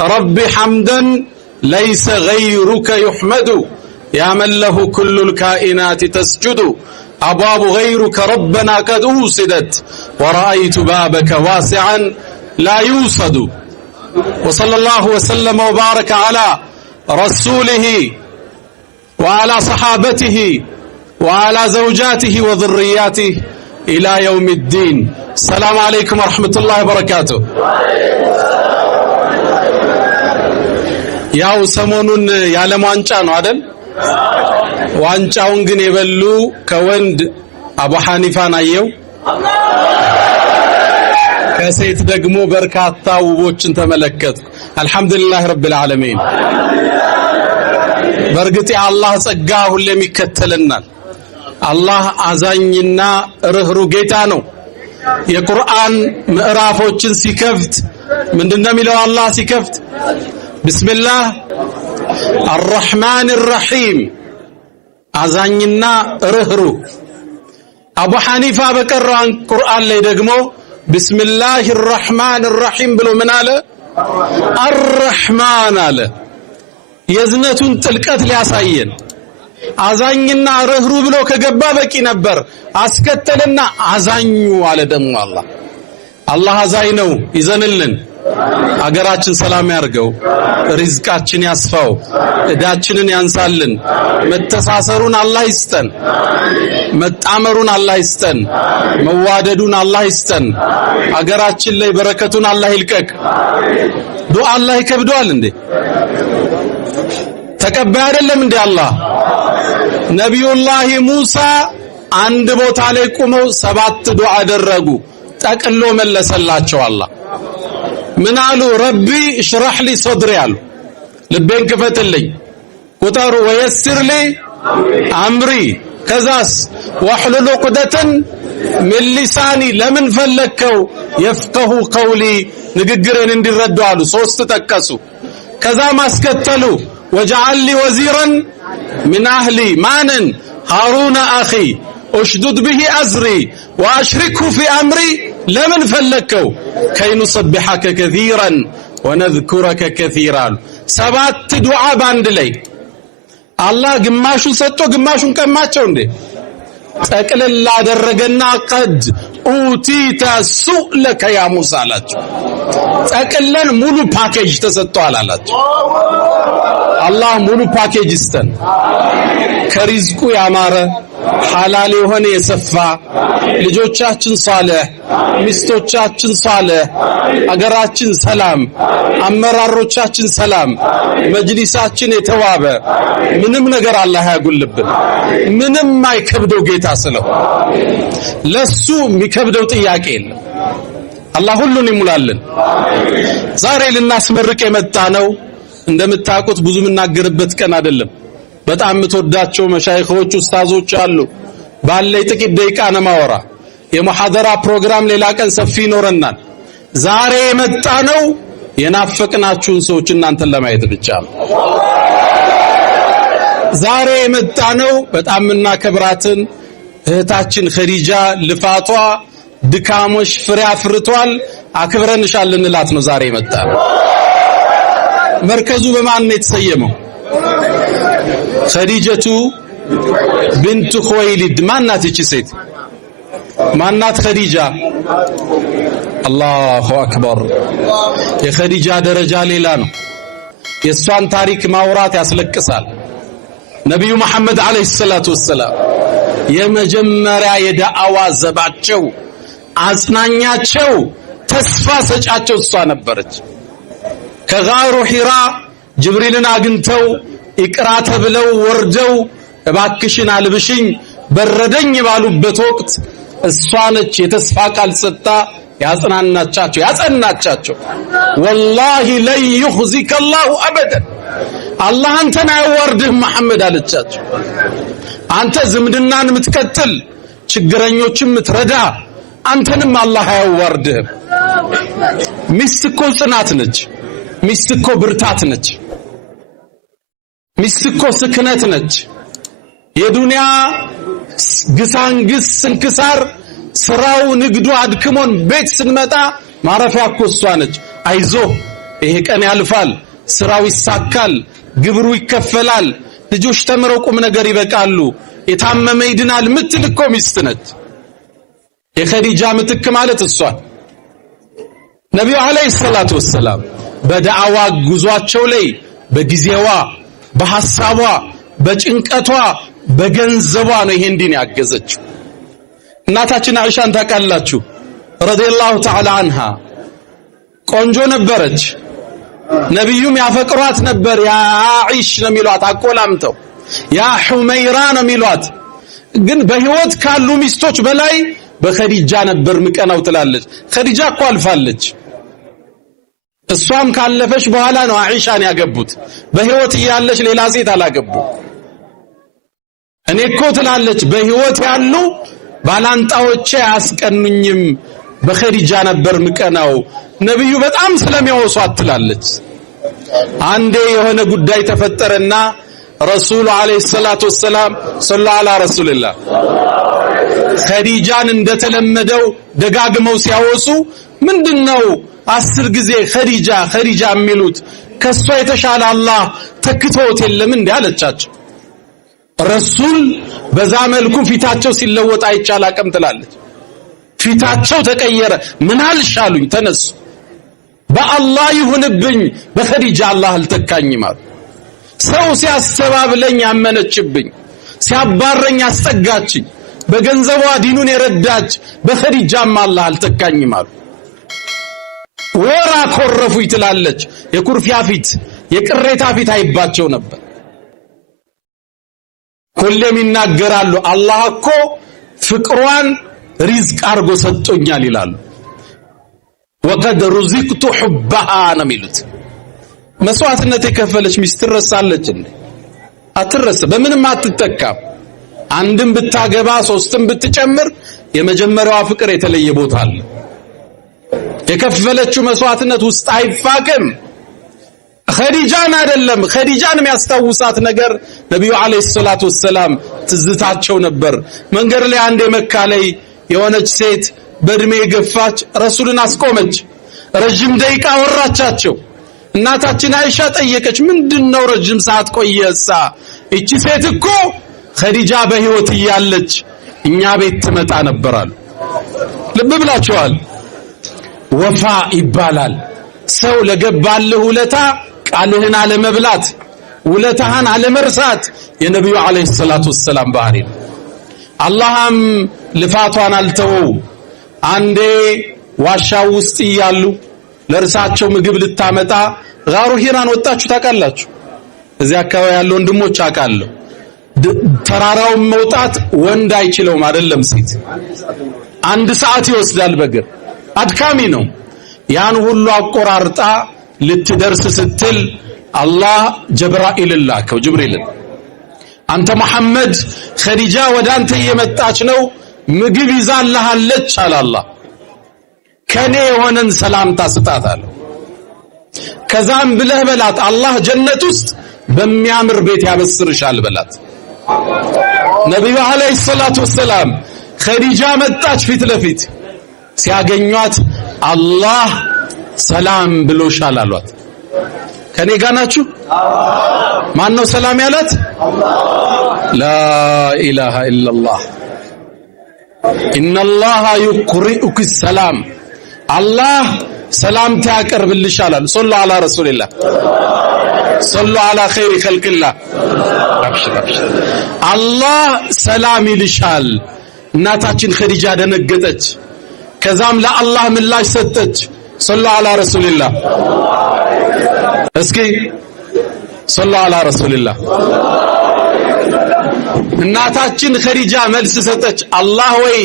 رب حمدا ليس غيرك يحمد يا من له كل الكائنات تسجد أبواب غيرك ربنا قد أوسدت ورأيت بابك واسعا لا يوصد وصلى الله وسلم وبارك على رسوله وعلى صحابته وعلى زوجاته وذرياته إلى يوم الدين السلام عليكم ورحمة الله وبركاته ያው ሰሞኑን ያለም ዋንጫ ነው አይደል ዋንጫውን ግን የበሉ ከወንድ አቡ ሐኒፋን አየው ከሴት ደግሞ በርካታ ውቦችን ተመለከቱ አልহামዱሊላህ ረብል ዓለሚን በርግጥ የአላህ ጸጋ ሁሌም ይከተለናል አላህ አዛኝና ርህሩ ጌታ ነው የቁርአን ምዕራፎችን ሲከፍት ምንድነው የሚለው አላህ ሲከፍት بسم الله الرحمن الرحيم አዛኝና ርህሩ አቡ ሐኒፋ በቀራን ቁርአን ላይ ደግሞ بسم الله الرحمن الرحيم ብሎ ምን አለ الرحمن አለ የዝነቱን ጥልቀት ሊያሳየን አዛኝና ርህሩ ብሎ ከገባ በቂ ነበር አስከተለና አዛኙ አለ ደግሞ አላህ አዛኝ ነው ይዘንልን አገራችን ሰላም ያርገው ሪዝቃችን ያስፋው እዳችንን ያንሳልን መተሳሰሩን አላህ ይስጠን መጣመሩን አላህ ይስጠን መዋደዱን አላህ ይስጠን አገራችን ላይ በረከቱን አላህ ይልቀቅ ዱዓ አላህ ይከብደዋል እንዴ ተቀባይ አይደለም እንዴ አላህ ነብዩላህ ሙሳ አንድ ቦታ ላይ ቆመው 7 ዱዓ አደረጉ ጠቅሎ መለሰላቸው አላህ ምን አሉ ረቢ اشرح لي صدري አሉ ልቤን ክፈትልኝ ቁጠሩ ወይስር لي امري ከዛስ واحلل عقدة من لساني ለምን ፈለከው يفقه قولي ንግግሬን እንዲረዱ አሉ 3 ተከሱ ከዛ ማስከተሉ وجعل لي وزيرا من اهلي ማንን هارون اخي اشدد به ازري واشركه في امري لمن فلكوا كي نسبحك كثيرا ونذكرك كثيرا 7 دعاء باند ላይ አላህ ግማሹን ሰጥቶ ግማሹን ቀማቸው እንዴ ጠቅልል አደረገና قد اوتيت سؤلك يا موسى አላቸው ጠቅልለን ሙሉ ፓኬጅ ተሰጥቷል አላቸው አላህ ሙሉ ፓኬጅ ይስጠን ከሪዝቁ ያማረ ሐላል የሆነ የሰፋ ልጆቻችን ሷለህ ሚስቶቻችን ሷለህ አገራችን ሰላም አመራሮቻችን ሰላም መጅሊሳችን የተዋበ ምንም ነገር አላህ ያጉልብን ምንም ማይከብደው ጌታ ስለው ለሱ የሚከብደው ጥያቄ የለም አላህ ሁሉን ይሙላልን ዛሬ ልናስመርቅ የመጣ ነው እንደምታውቁት ብዙ ምናገርበት ቀን አይደለም በጣም ምትወዳቸው መሻይኾች ኡስታዞች አሉ ባለይ ጥቂት ደቂቃ ነው ማወራ የሙሐደራ ፕሮግራም ሌላ ቀን ሰፊ ይኖርናል ዛሬ የመጣ ነው የናፈቅናችሁን ሰዎች እናንተን ለማየት ብቻ ነው ዛሬ የመጣ ነው በጣም እናከብራትን እህታችን ኸዲጃ ልፋቷ ድካሞሽ ፍሬ አፍርቷል አክብረንሻል እንላት ነው ዛሬ የመጣ ነው መርከዙ በማን ነው የተሰየመው خديجة بنت خويلد مانات ايش سيت مانات خديجة الله أكبر يا خديجة درجة ليلان يسوان تاريخ ماورات يسلك كسال نبي محمد عليه الصلاة والسلام يا مجمرة يدا أواز بعتشو عزنانيا تشو تسفى سجعتشو الصوان برج كغار حراء جبريلنا أجنتو إقرات بلو وردو باكشين على بشين بردن يبالوበት ወቅት እሷነች የተስፋ ቃል ሰጣ ያጽናናቻቸው والله لا يخزيك الله ابدا الله አንተን አይወርድህ መሐመድ አለቻቸው አንተ ዝምድናን የምትከተል ችግረኞችን የምትረዳ አንተንም አላህ አይወርድህ ሚስትኮ ጽናት ነች ሚስትኮ ብርታት ነች ሚስትኮ ስክነት ነች የዱንያ ግሳንግስ ስንክሳር ስራው ንግዱ አድክሞን ቤት ስንመጣ ማረፊያ እኮ እሷ ነች አይዞ ይሄ ቀን ያልፋል፣ ስራው ይሳካል፣ ግብሩ ይከፈላል፣ ልጆች ተምረው ቁም ነገር ይበቃሉ፣ የታመመ ይድናል ምትል እኮ ሚስት ነች። የኸዲጃ ምትክ ማለት እሷ። ነብዩ አለይሂ ሰላቱ ወሰላም በዳዕዋ ጉዟቸው ላይ በጊዜዋ፣ በሐሳቧ፣ በጭንቀቷ፣ በገንዘቧ ነው ይሄን ዲን ያገዘችው። እናታችን አይሻን ታውቃላችሁ ረዲየላሁ ተዓላ አንሃ። ቆንጆ ነበረች። ነብዩም ያፈቅሯት ነበር። ያ አይሽ ነው የሚሏት አቆላምተው፣ ያ ሁመይራ ነው የሚሏት። ግን በህይወት ካሉ ሚስቶች በላይ በኸዲጃ ነበር ምቀናው ትላለች። ኸዲጃ እኮ አልፋለች። እሷም ካለፈች በኋላ ነው አይሻን ያገቡት። በህይወት እያለች ሌላ ሴት አላገቡ። እኔ እኮ ትላለች በህይወት ያሉ ባላንጣዎቼ አያስቀኑኝም፣ በኸዲጃ ነበር ምቀናው፣ ነብዩ በጣም ስለሚያወሷት ትላለች። አንዴ የሆነ ጉዳይ ተፈጠረና ረሱል አለይሂ ሰላቱ ወሰላም ሰለላሁ ዐላ ረሱልላህ ኸዲጃን እንደተለመደው ደጋግመው ሲያወሱ ምንድነው 10 ጊዜ ኸዲጃ ኸዲጃ የሚሉት? ከሷ የተሻለ አላህ ተክቶት የለም እንዴ አለቻቸው። ረሱል በዛ መልኩ ፊታቸው ሲለወጥ አይቻላቀም ትላለች። ፊታቸው ተቀየረ። ምን አልሻሉኝ? ተነሱ፣ በአላህ ይሁንብኝ፣ በኸዲጃ አላህ አልተካኝም አሉ። ሰው ሲያስተባብለኝ ያመነችብኝ፣ ሲያባረኝ አስጠጋችኝ፣ በገንዘቧ ዲኑን የረዳች በኸዲጃም አላህ አልተካኝም አሉ። ወራ ኮረፉኝ ትላለች። የኩርፊያ ፊት፣ የቅሬታ ፊት አይባቸው ነበር። ሁሌም ይናገራሉ አላህ እኮ ፍቅሯን ሪዝቅ አርጎ ሰጥቶኛል ይላሉ። ወቀድ ሩዚቅቱ ሑባሃ ነው የሚሉት። መስዋዕትነት የከፈለች ሚስት ትረሳለች እንዴ? አትረሳ። በምንም አትተካም። አንድም ብታገባ 3ም ብትጨምር የመጀመሪያዋ ፍቅር የተለየ ቦታ አለ። የከፈለችው መስዋዕትነት ውስጥ አይፋቅም። ኸዲጃን አይደለም፣ ኸዲጃን የሚያስታውሳት ነገር ነብዩ አለይሂ ሰላቱ ወሰላም ትዝታቸው ነበር። መንገድ ላይ አንድ መካ ላይ የሆነች ሴት በእድሜ የገፋች ረሱልን አስቆመች። ረጅም ደቂቃ ወራቻቸው። እናታችን አይሻ ጠየቀች፣ ምንድነው ረጅም ሰዓት ቆየሳ? እቺ ሴት እኮ ኸዲጃ በህይወት እያለች እኛ ቤት ትመጣ ነበራሉ። ልብ ብላችኋል። ወፋ ይባላል ሰው ለገባልህ ውለታ ቃልህን አለመብላት፣ ውለታህን አለመርሳት የነብዩ አለይሂ ሰላቱ ወሰላም ባህሪ ነው። አላህም ልፋቷን አልተወው። አንዴ ዋሻው ውስጥ እያሉ ለርሳቸው ምግብ ልታመጣ ጋሩ ሂራን ወጣችሁ ታውቃላችሁ? እዚያ አካባቢ ያለው ወንድሞች አውቃለሁ። ተራራውን መውጣት ወንድ አይችለውም አይደለም ሴት። 1 ሰዓት ይወስዳል በእግር አድካሚ ነው። ያን ሁሉ አቆራርጣ ልትደርስ ስትል አላህ ጀብራኢል ላከው። ጅብሪልን አንተ መሐመድ ኸዲጃ ወደ አንተ እየመጣች ነው፣ ምግብ ይዛልሃለች አለ አላህ። ከኔ የሆነን ሰላምታ ስጣት አለ። ከዛም ብለህ በላት አላህ ጀነት ውስጥ በሚያምር ቤት ያበስርሻል በላት። ነብዩ አለይሂ ሰላቱ ወሰላም ኸዲጃ መጣች ፊት ለፊት ሲያገኟት አላህ ሰላም ብሎሻል አሏት። ከኔ ጋር ናችሁ? ማን ነው ሰላም ያላት? ላ ኢላሃ ኢላላህ ኢነላሃ ዩቅሪኡክ ሰላም። አላህ ሰላምታ ያቀርብልሻል አሉ። ሶሉ ዐላ ረሱልላህ ሶሉ ዐላ ኸይሪ ኸልቅላህ። አላህ ሰላም ይልሻል። እናታችን ኸዲጃ ደነገጠች። ከዛም ለአላህ ምላሽ ሰጠች። ሶሉ ዐላ ረሱልላህ። እስኪ ሶሉ ዐላ ረሱልላህ። እናታችን ኸዲጃ መልስ ሰጠች። አላህ ወይ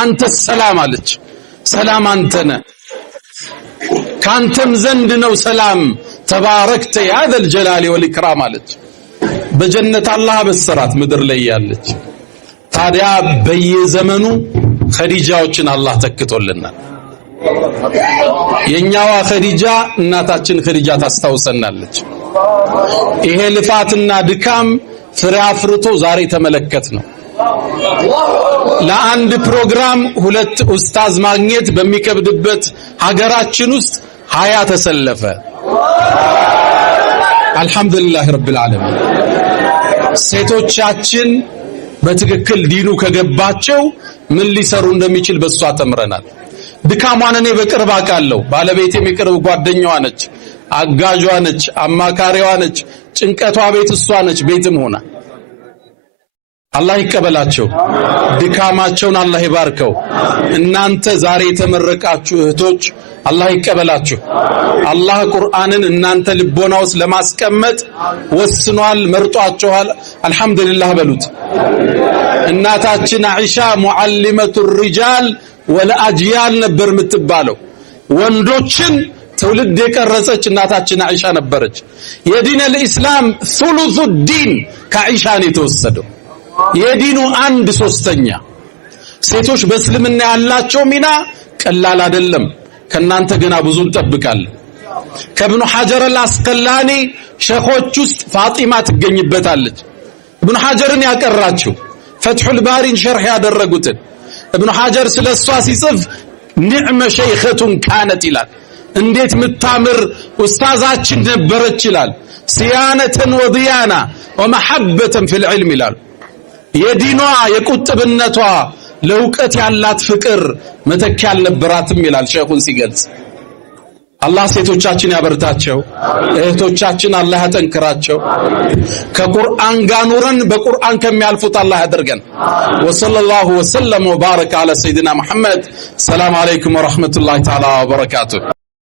አንተ ሰላም አለች። ሰላም አንተነ ካንተም ዘንድ ነው ሰላም። ተባረክተ ያ ዘል ጀላሊ ወልኢክራም አለች። በጀነት አላህ በሰራት ምድር ላይ ያለች። ታዲያ በየዘመኑ ኸዲጃዎችን አላህ ተክቶልናል። የኛዋ ኸዲጃ እናታችን ኸዲጃ ታስታውሰናለች። ይሄ ልፋትና ድካም ፍሬ አፍርቶ ዛሬ ተመለከት ነው። ለአንድ ፕሮግራም 2 ኡስታዝ ማግኘት በሚከብድበት ሀገራችን ውስጥ 20 ተሰለፈ። አልহামዱሊላህ ረብል ዓለሚን። ሴቶቻችን በትክክል ዲኑ ከገባቸው ምን ሊሰሩ እንደሚችል በሷ ተምረናል። ድካሟን እኔ በቅርብ አውቃለሁ። ባለቤቴም የቅርብ ጓደኛዋ ነች፣ አጋጇ ነች፣ አማካሪዋ ነች። ጭንቀቷ ቤት እሷ ነች። ቤትም ሆና አላህ ይቀበላቸው፣ ድካማቸውን አላህ ይባርከው። እናንተ ዛሬ የተመረቃችሁ እህቶች አላህ ይቀበላችሁ። አላህ ቁርአንን እናንተ ልቦና ውስጥ ለማስቀመጥ ወስኗል፣ መርጧችኋል። አልহামዱሊላህ በሉት። እናታችን አይሻ ሙዓሊመቱ ሪጃል ወለአጅያል ነበር የምትባለው። ወንዶችን ትውልድ የቀረጸች እናታችን አይሻ ነበረች። የዲን الاسلام ثلث الدين ከአይሻ ነው የተወሰደው። የዲኑ 1/3 ሴቶች በእስልምና ያላቸው ሚና ቀላል አይደለም። ከናንተ ገና ብዙ እንጠብቃለን። ከኢብኑ ሐጀር አልአስቀላኒ ሸኾች ውስጥ ፋጢማ ትገኝበታለች። ኢብኑ ሐጀርን ያቀራችው ፈትሁል ባሪን ሸርህ ያደረጉትን ኢብኑ ሐጀር ስለሷ ሲጽፍ ንዕመ ሸይኸቱን ካነት ይላል። እንዴት ምታምር ኡስታዛችን ነበረች ይላል። ሲያነተን ወዲያና ወመሐበተን ፊል ዒልም ይላል። የዲኗ የቁጥብነቷ ለውቀት ያላት ፍቅር መተኪያ አልነበራትም ይላል ሸኹን ሲገልጽ። አላህ ሴቶቻችን ያበርታቸው፣ እህቶቻችን አላህ ያጠንክራቸው። ከቁርአን ጋር ኑረን በቁርአን ከሚያልፉት አላህ ያደርገን። ወሰለላሁ ወሰለም ወባረከ ዐላ ሰይድና መሐመድ። ሰላም አለይኩም ወራህመቱላሂ ተዓላ ወበረካቱሁ።